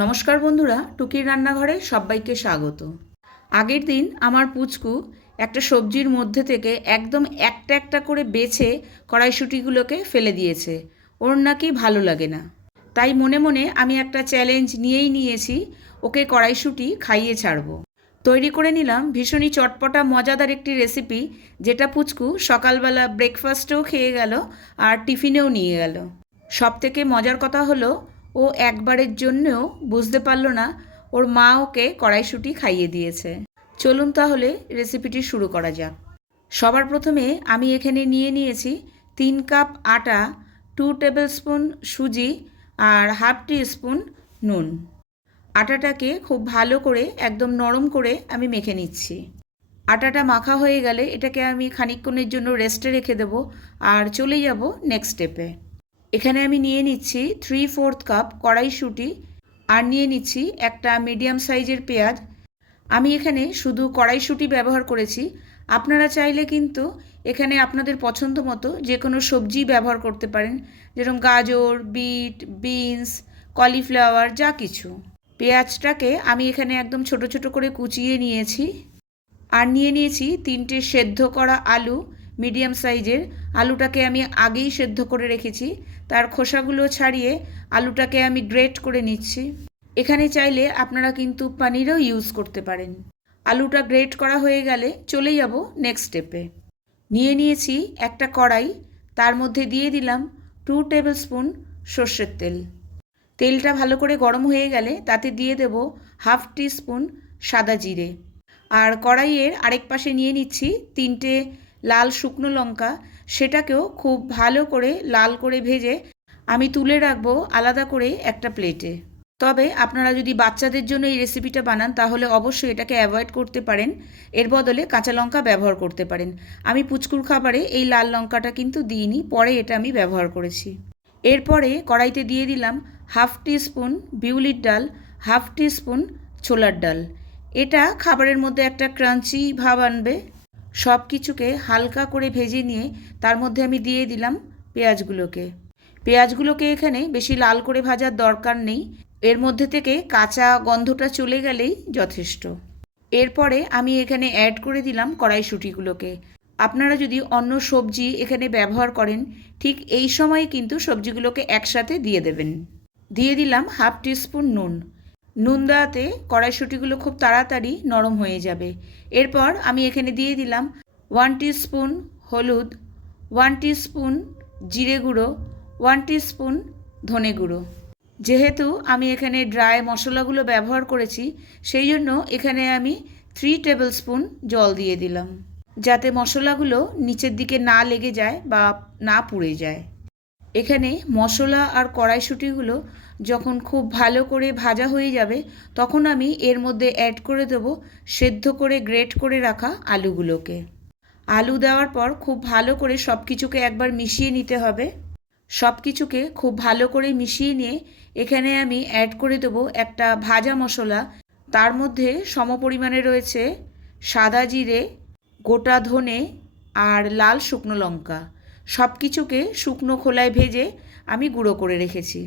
নমস্কার বন্ধুরা, টুকির রান্নাঘরে সবাইকে স্বাগত। আগের দিন আমার পুচকু একটা সবজির মধ্যে থেকে একদম একটা একটা করে বেছে কড়াইশুটিগুলোকে ফেলে দিয়েছে। ওর নাকি ভালো লাগে না। তাই মনে মনে আমি একটা চ্যালেঞ্জ নিয়েই নিয়েছি, ওকে কড়াইশুটি খাইয়ে ছাড়বো। তৈরি করে নিলাম ভীষণই চটপটা, মজাদার একটি রেসিপি যেটা পুচকু সকালবেলা ব্রেকফাস্টেও খেয়ে গেল আর টিফিনেও নিয়ে গেল। সব থেকে মজার কথা হলো ও একবারের জন্যও বুঝতে পারল না, ওর মা ওকে কড়াইশুঁটি খাইয়ে দিয়েছে। চলুন তাহলে রেসিপিটি শুরু করা যাক। সবার প্রথমে আমি এখানে নিয়ে নিয়েছি তিন কাপ আটা টু টেবিল স্পুন সুজি আর হাফ টি স্পুন নুন। আটাটাকে খুব ভালো করে একদম নরম করে আমি মেখে নিচ্ছি। আটাটা মাখা হয়ে গেলে এটাকে আমি খানিকক্ষণের জন্য রেস্টে রেখে দেব আর চলে যাব নেক্সট স্টেপে এখানে আমি নিয়ে নিচ্ছি থ্রি ফোর্থ কাপ কড়াইশুঁটি আর নিয়ে নিচ্ছি একটা মিডিয়াম সাইজের পেঁয়াজ। আমি এখানে শুধু কড়াইশুঁটি ব্যবহার করেছি। আপনারা চাইলে কিন্তু এখানে আপনাদের পছন্দ মতো যে কোনো সবজি ব্যবহার করতে পারেন। যেরকম গাজর, বিট, বিনস কলিফ্লাওয়ার যা কিছু। পেঁয়াজটাকে আমি এখানে একদম ছোট ছোট করে কুচিয়ে নিয়েছি। আর নিয়ে নিয়েছি তিনটে সেদ্ধ করা আলু। মিডিয়াম সাইজের। আলুটাকে আমি আগেই সেদ্ধ করে রেখেছি। তার খোসাগুলো ছাড়িয়ে আলুটাকে আমি গ্রেট করে নিচ্ছি। এখানে চাইলে আপনারা কিন্তু পানিরও ইউজ করতে পারেন। আলুটা গ্রেট করা হয়ে গেলে চলে যাব নেক্সট স্টেপে নিয়ে নিয়েছি একটা কড়াই। তার মধ্যে দিয়ে দিলাম টু টেবিল স্পুন সর্ষের তেল। তেলটা ভালো করে গরম হয়ে গেলে তাতে দিয়ে দেব হাফ টি স্পুন সাদা জিরে। আর কড়াইয়ের আরেক পাশে নিয়ে নিচ্ছি তিনটে লাল শুকনো লঙ্কা, সেটাকেও খুব ভালো করে লাল করে ভেজে আমি তুলে রাখব আলাদা করে একটা প্লেটে। তবে আপনারা যদি বাচ্চাদের জন্য এই রেসিপিটা বানান, তাহলে অবশ্যই এটাকে অ্যাভয়েড করতে পারেন। এর বদলে কাঁচা লঙ্কা ব্যবহার করতে পারেন। আমি পুচকুর খাবারে এই লাল লঙ্কাটা কিন্তু দিইনি, পরে এটা আমি ব্যবহার করেছি। এরপরে কড়াইতে দিয়ে দিলাম হাফ স্পুন বিউলির ডাল, হাফ স্পুন ছোলার ডাল। এটা খাবারের মধ্যে একটা ক্রাঞ্চি ভাব আনবে। সব কিছুকে হালকা করে ভেজে নিয়ে তার মধ্যে আমি দিয়ে দিলাম পেঁয়াজগুলোকে। পেঁয়াজগুলোকে এখানে বেশি লাল করে ভাজার দরকার নেই। এর মধ্যে থেকে কাঁচা গন্ধটা চলে গেলেই যথেষ্ট। এরপরে আমি এখানে অ্যাড করে দিলাম কড়াইশুঁটিগুলোকে। আপনারা যদি অন্য সবজি এখানে ব্যবহার করেন, ঠিক এই সময় কিন্তু সবজিগুলোকে একসাথে দিয়ে দেবেন। দিয়ে দিলাম হাফ টিস্পুন নুন। নুন দেওয়াতে কড়াইশুঁটিগুলো খুব তাড়াতাড়ি নরম হয়ে যাবে। এরপর আমি এখানে দিয়ে দিলাম ওয়ান স্পুন হলুদ, ওয়ান স্পুন জিরে গুঁড়ো, ওয়ান স্পুন ধনে গুঁড়ো। যেহেতু আমি এখানে ড্রাই মশলাগুলো ব্যবহার করেছি, সেই জন্য এখানে আমি থ্রি টেবিল স্পুন জল দিয়ে দিলাম, যাতে মশলাগুলো নিচের দিকে না লেগে যায় বা না পুড়ে যায়। এখানে মশলা আর কড়াইশুঁটিগুলো যখন খুব ভালো করে ভাজা হয়ে যাবে, তখন আমি এর মধ্যে অ্যাড করে দেবো সেদ্ধ করে গ্রেট করে রাখা আলুগুলোকে। আলু দেওয়ার পর খুব ভালো করে সব কিছুকে একবার মিশিয়ে নিতে হবে। সব কিছুকে খুব ভালো করে মিশিয়ে নিয়ে এখানে আমি অ্যাড করে দেবো একটা ভাজা মশলা। তার মধ্যে সমপরিমাণে রয়েছে সাদা জিরে, গোটা ধনে আর লাল শুকনো লঙ্কা। সব কিছুকে শুকনো খোলায় ভেজে আমি গুঁড়ো করে রেখেছি।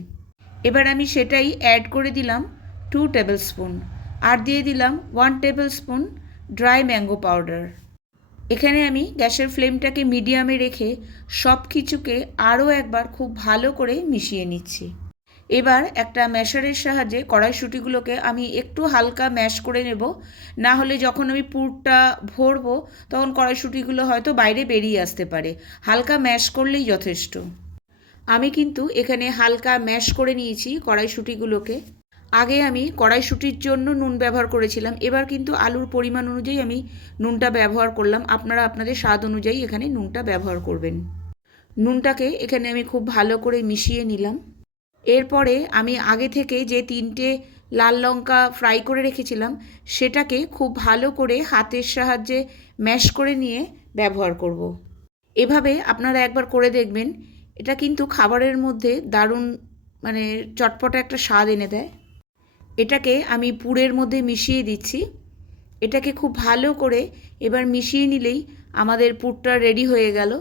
এবার আমি সেটাই অ্যাড করে দিলাম টু টেবিল স্পুন আর দিয়ে দিলাম one tablespoon dry mango powder এখানে আমি গ্যাসের ফ্লেমটাকে মিডিয়ামে রেখে সব কিছুকে আরও একবার খুব ভালো করে মিশিয়ে নিচ্ছি। এবার একটা ম্যাশারের সাহায্যে কড়াইশুঁটিগুলোকে আমি একটু হালকা ম্যাশ করে নেব। না হলে যখন আমি পুরটা ভরবো, তখন কড়াইশুঁটিগুলো হয়তো বাইরে বেরিয়ে আসতে পারে। হালকা ম্যাশ করলেই যথেষ্ট। আমি কিন্তু এখানে হালকা ম্যাশ করে নিয়েছি কড়াইশুঁটিগুলোকে। আগে আমি কড়াইশুঁটির জন্য নুন ব্যবহার করেছিলাম। এবার কিন্তু আলুর পরিমাণ অনুযায়ী আমি নুনটা ব্যবহার করলাম। আপনারা আপনাদের স্বাদ অনুযায়ী এখানে নুনটা ব্যবহার করবেন। নুনটাকে এখানে আমি খুব ভালো করে মিশিয়ে নিলাম। এরপরে আমি আগে থেকে যে তিনটে লাল লঙ্কা ফ্রাই করে রেখেছিলাম, সেটাকে খুব ভালো করে হাতের সাহায্যে ম্যাশ করে নিয়ে ব্যবহার করব। এভাবে আপনারা একবার করে দেখবেন, এটা কিন্তু খাবারের মধ্যে দারুণ মানে চটপটা একটা স্বাদ এনে দেয়। এটাকে আমি পুরের মধ্যে মিশিয়ে দিচ্ছি। এটাকে খুব ভালো করে এবার মিশিয়ে নিলেই আমাদের পুরটা রেডি হয়ে গেল।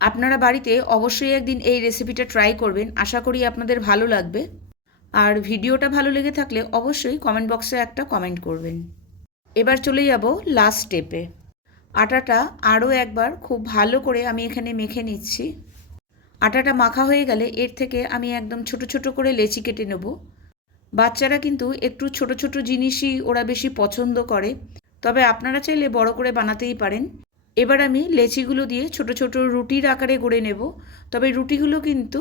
আপনারা বাড়িতে অবশ্যই একদিন এই রেসিপিটা ট্রাই করবেন। আশা করি আপনাদের ভালো লাগবে। আর ভিডিওটা ভালো লেগে থাকলে অবশ্যই কমেন্ট বক্সে একটা কমেন্ট করবেন। এবার চলে যাব লাস্ট স্টেপে আটাটা আরও একবার খুব ভালো করে আমি এখানে মেখে নিচ্ছি। আটাটা মাখা হয়ে গেলে এর থেকে আমি একদম ছোট ছোট করে লেচি কেটে নেব। বাচ্চারা কিন্তু একটু ছোট ছোট জিনিসই ওরা বেশি পছন্দ করে। তবে আপনারা চাইলে বড় করে বানাতেই পারেন। এবার আমি লেচিগুলো দিয়ে ছোট ছোট রুটির আকারে গড়ে নেব। তবে রুটিগুলো কিন্তু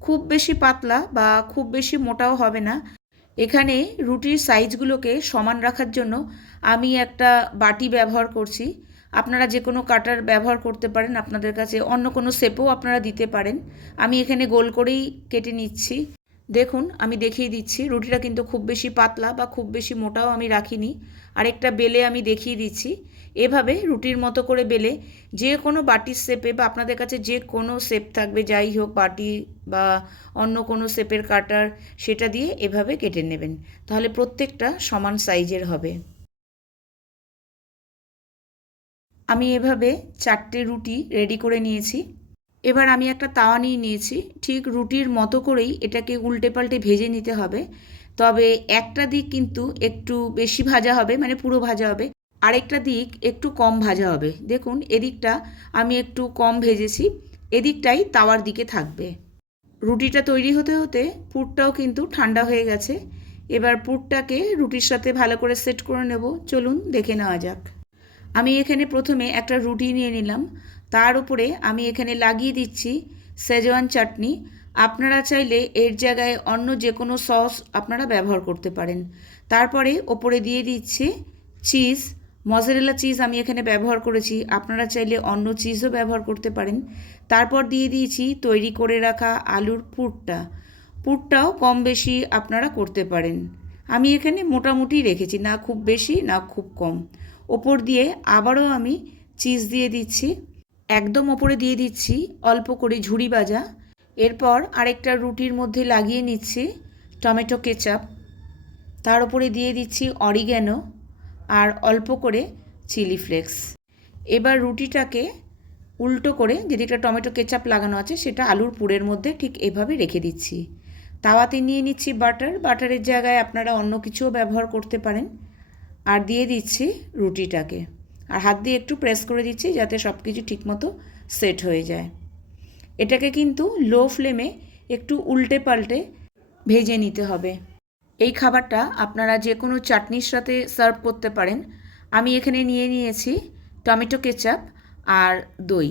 খুব বেশি পাতলা বা খুব বেশি মোটাও হবে না। এখানে রুটির সাইজগুলোকে সমান রাখার জন্য আমি একটা বাটি ব্যবহার করছি। আপনারা যে কোনো কাটার ব্যবহার করতে পারেন, আপনাদের কাছে অন্য কোনো শেপও আপনারা দিতে পারেন। আমি এখানে গোল করেই কেটে নিচ্ছি। দেখুন, আমি দেখিয়ে দিচ্ছি। রুটিটা কিন্তু খুব বেশি পাতলা বা খুব বেশি মোটাও আমি রাখিনি। আরেকটা বেলে আমি দেখিয়ে দিচ্ছি। এভাবে রুটির মতো করে বেলে যে কোনো বাটির শেপে বা আপনাদের কাছে যে কোনো শেপ থাকবে, যাই হোক বাটি বা অন্য কোনো শেপের কাটার, সেটা দিয়ে এভাবে কেটে নেবেন। তাহলে প্রত্যেকটা সমান সাইজের হবে। আমি এভাবে চারটে রুটি রেডি করে নিয়েছি। এবার আমি একটা তাওয়া নিয়ে নিয়েছি। ঠিক রুটির মতো করেই এটাকে উল্টে পাল্টে ভেজে নিতে হবে। তবে একটা দিক কিন্তু একটু বেশি ভাজা হবে মানে পুরো ভাজা হবে। আরেকটা দিক একটু কম ভাজা হবে। দেখুন, এদিকটা আমি একটু কম ভেজেছি, এদিকটাই তাওয়ার দিকে থাকবে। রুটিটা তৈরি হতে হতে পুরটাও কিন্তু ঠান্ডা হয়ে গেছে। এবার পুরটাকে রুটির সাথে ভালো করে সেট করে নেব। চলুন দেখে নেওয়া যাক। আমি এখানে প্রথমে একটা রুটি নিয়ে নিলাম। তার উপরে আমি এখানে লাগিয়ে দিচ্ছি সেজওয়ান চাটনি। আপনারা চাইলে এর জায়গায় অন্য যে কোনো সস আপনারা ব্যবহার করতে পারেন। তারপরে ওপরে দিয়ে দিচ্ছে চিজ। মজারেলা চিজ আমি এখানে ব্যবহার করেছি। আপনারা চাইলে অন্য চিজও ব্যবহার করতে পারেন। তারপর দিয়ে দিয়েছি তৈরি করে রাখা আলুর পুরটা। পুরটাও কম বেশি আপনারা করতে পারেন। আমি এখানে মোটামুটি রেখেছি, না খুব বেশি, না খুব কম। ওপর দিয়ে আবারও আমি চিজ দিয়ে দিচ্ছি। একদম ওপরে দিয়ে দিচ্ছি, অল্প করে ঝুড়ি ভাজা। এরপর আরেকটা রুটির মধ্যে লাগিয়ে নিচ্ছি টমেটো কেচাপ। তার উপরে দিয়ে দিচ্ছি অরিগ্যানো আর অল্প করে চিলি ফ্লেক্স। এবার রুটিটাকে উল্টো করে যেদিকটা টমেটো কেচাপ লাগানো আছে, সেটা আলুর পুরের মধ্যে ঠিক এভাবে রেখে দিচ্ছি। তাওয়াতে নিয়ে নিচ্ছি বাটার। বাটারের জায়গায় আপনারা অন্য কিছুও ব্যবহার করতে পারেন। আর দিয়ে দিচ্ছি রুটিটাকে। আর হাত দিয়ে একটু প্রেস করে দিচ্ছি যাতে সব কিছু ঠিকমতো সেট হয়ে যায়। এটাকে কিন্তু লো ফ্লেমে একটু উল্টে পাল্টে ভেজে নিতে হবে। এই খাবারটা আপনারা যে কোনো চাটনির সাথে সার্ভ করতে পারেন। আমি এখানে নিয়ে নিয়েছি টমেটো কেচাপ আর দই।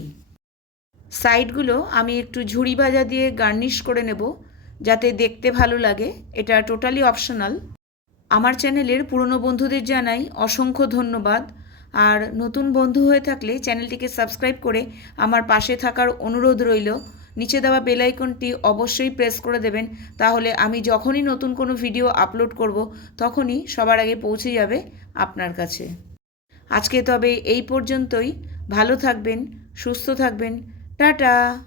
সাইডগুলো আমি একটু ঝুড়ি ভাজা দিয়ে গার্নিশ করে নেব যাতে দেখতে ভালো লাগে। এটা টোটালি অপশনাল আমার চ্যানেলের পুরনো বন্ধুদের জানাই অসংখ্য ধন্যবাদ। আর নতুন বন্ধু হয়ে থাকলে চ্যানেলটিকে সাবস্ক্রাইব করে আমার পাশে থাকার অনুরোধ রইল। নিচে দেওয়া বেলাইকনটি অবশ্যই প্রেস করে দেবেন, তাহলে আমি যখনই নতুন কোনো ভিডিও আপলোড করব, তখনই সবার আগে পৌঁছে যাবে আপনার কাছে। আজকে তবে এই পর্যন্তই। ভালো থাকবেন, সুস্থ থাকবেন। টাটা!